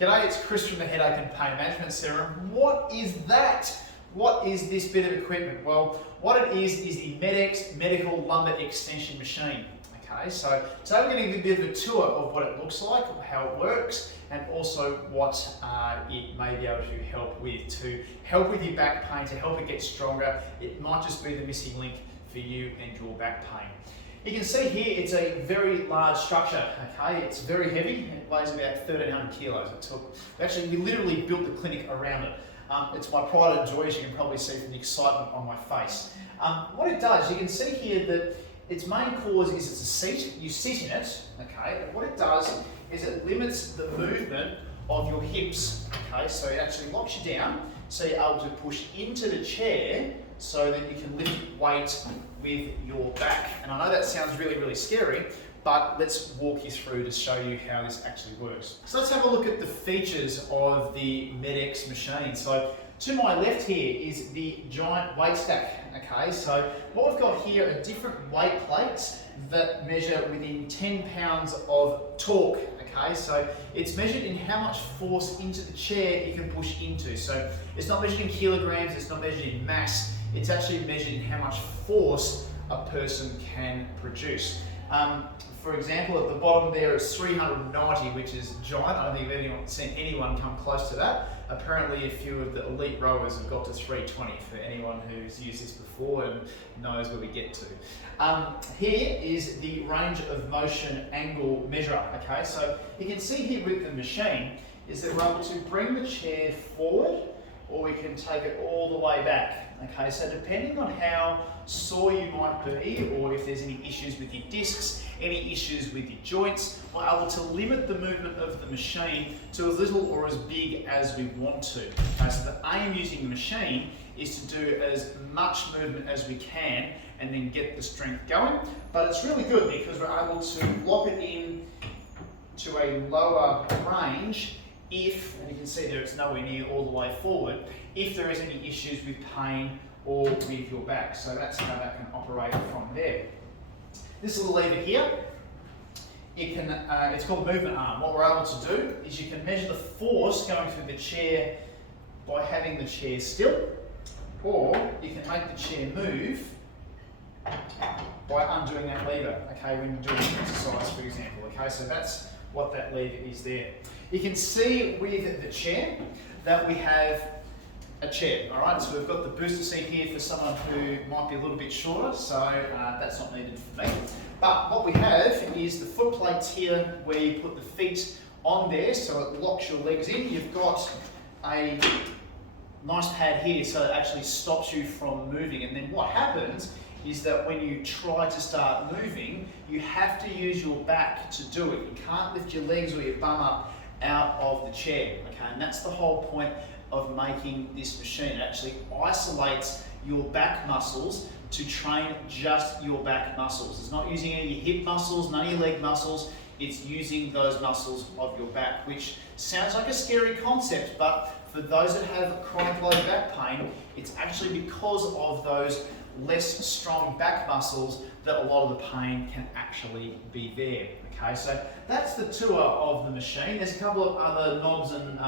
G'day, it's Chris from the Headache and Pain Management Serum. What is that? What is this bit of equipment? Well, what it is the MedX medical lumbar extension machine. Okay, so today we're going to give you a bit of a tour of what it looks like, how it works, and also what it may be able to help with your back pain, to help it get stronger. It might just be the missing link for you and your back pain. You can see here it's a very large structure, okay? It's very heavy, it weighs about 1,300 kilos. We literally built the clinic around it. It's my pride and joy, as you can probably see from the excitement on my face. What it does, you can see here that its main cause is it's a seat. You sit in it, okay? And what it does is it limits the movement of your hips, okay? So it actually locks you down, so you're able to push into the chair so that you can lift weight with your back. And I know that sounds really, really scary, but let's walk you through to show you how this actually works. So let's have a look at the features of the MedX machine. So to my left here is the giant weight stack, okay? So what we've got here are different weight plates that measure within 10 pounds of torque, okay? So it's measured in how much force into the chair you can push into. So it's not measured in kilograms, it's not measured in mass, it's actually measured in how much force a person can produce. For example, at the bottom there is 390, which is giant. I don't think I've seen anyone come close to that. Apparently a few of the elite rowers have got to 320, for anyone who's used this before and knows where we get to. Here is the range of motion angle measurer, okay? So you can see here with the machine is that we're able to bring the chair forward, or we can take it all the way back. Okay, so depending on how sore you might be, or if there's any issues with your discs, any issues with your joints, we're able to limit the movement of the machine to as little or as big as we want to. Okay, so the aim using the machine is to do as much movement as we can and then get the strength going. But it's really good because we're able to lock it in to a lower range if, and you can see there it's nowhere near all the way forward, if there is any issues with pain or with your back. So that's how that can operate from there. This little lever here, it's called movement arm. What we're able to do is you can measure the force going through the chair by having the chair still, or you can make the chair move by undoing that lever, okay, when you're doing an exercise, for example, okay? So that's what that lever is there. You can see with the chair that we have a chair, all right? So we've got the booster seat here for someone who might be a little bit shorter, so that's not needed for me. But what we have is the foot plates here where you put the feet on there, so it locks your legs in. You've got a nice pad here, so it actually stops you from moving. And then what happens is that when you try to start moving, you have to use your back to do it. You can't lift your legs or your bum up out of the chair, okay? And that's the whole point of making this machine. It actually isolates your back muscles to train just your back muscles. It's not using any of your hip muscles, none of your leg muscles, it's using those muscles of your back, which sounds like a scary concept, but for those that have chronic low back pain, it's actually because of those less strong back muscles that a lot of the pain can actually be there. Okay, so that's the tour of the machine. There's a couple of other knobs and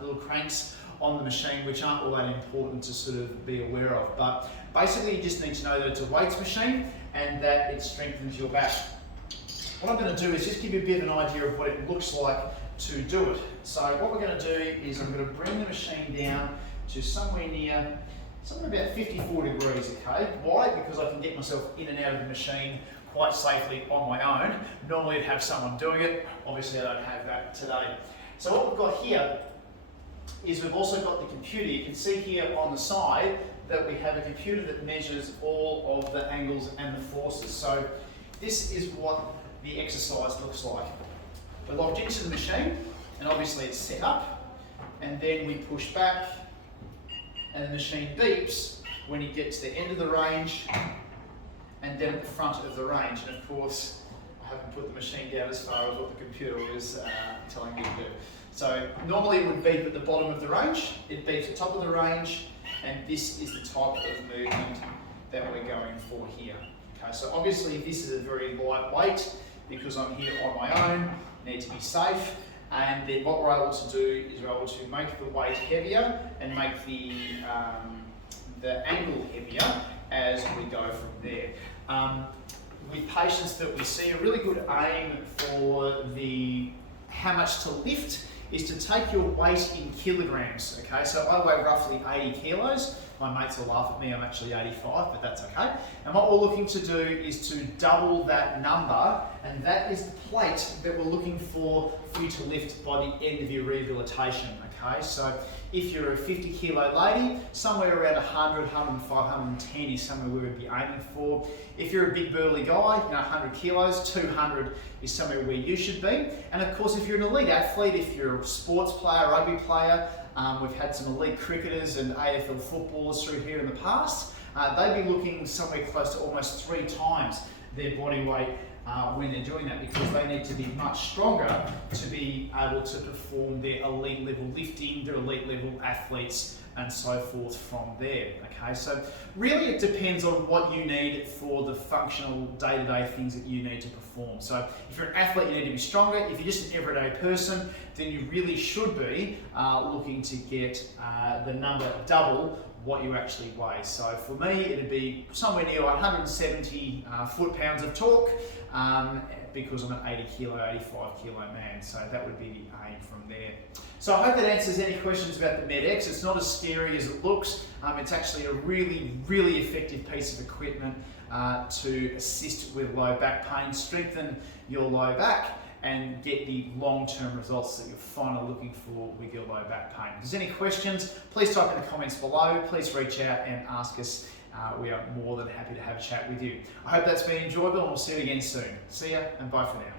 little cranks on the machine which aren't all that important to sort of be aware of, but basically you just need to know that it's a weights machine and that it strengthens your back. What I'm going to do is just give you a bit of an idea of what it looks like to do it. So what we're going to do is I'm going to bring the machine down to somewhere about 54 degrees, okay? Why? Because I can get myself in and out of the machine quite safely on my own. Normally I'd have someone doing it. Obviously I don't have that today. So what we've got here is we've also got the computer. You can see here on the side that we have a computer that measures all of the angles and the forces. So this is what the exercise looks like. We're logged into the machine and obviously it's set up, and then we push back and the machine beeps when you get to the end of the range and then at the front of the range. And of course, I haven't put the machine down as far as what the computer was telling me to do. So normally it would beep at the bottom of the range, it beeps at the top of the range, and this is the type of movement that we're going for here. Okay, so obviously this is a very light weight because I'm here on my own, need to be safe. and then what we're able to do is we're able to make the weight heavier and make the angle heavier as we go from there. With patients that we see, a really good aim for how much to lift is to take your weight in kilograms, okay? So I weigh roughly 80 kilos. My mates will laugh at me, I'm actually 85, but that's okay. And what we're looking to do is to double that number, and that is the plate that we're looking for you to lift by the end of your rehabilitation, okay? So if you're a 50 kilo lady, somewhere around 100, 105, 110 is somewhere we would be aiming for. If you're a big burly guy, 100 kilos, 200 is somewhere where you should be. And of course, if you're an elite athlete, if you're a sports player, rugby player, we've had some elite cricketers and AFL footballers through here in the past, they'd be looking somewhere close to almost 3 times their body weight when they're doing that, because they need to be much stronger to be able to perform their elite level lifting, their elite level athletes, and so forth from there. Okay, so really it depends on what you need for the functional day-to-day things that you need to perform. So if you're an athlete, you need to be stronger. If you're just an everyday person, then you really should be looking to get the number double what you actually weigh. So for me, it'd be somewhere near 170 foot-pounds of torque, because I'm an 80 kilo, 85 kilo man. So that would be the aim from there. So I hope that answers any questions about the MedX. It's not as scary as it looks. It's actually a really, really effective piece of equipment to assist with low back pain, strengthen your low back, and get the long-term results that you're finally looking for with your low back pain. If there's any questions, please type in the comments below. Please reach out and ask us. We are more than happy to have a chat with you. I hope that's been enjoyable, and we'll see you again soon. See ya, and bye for now.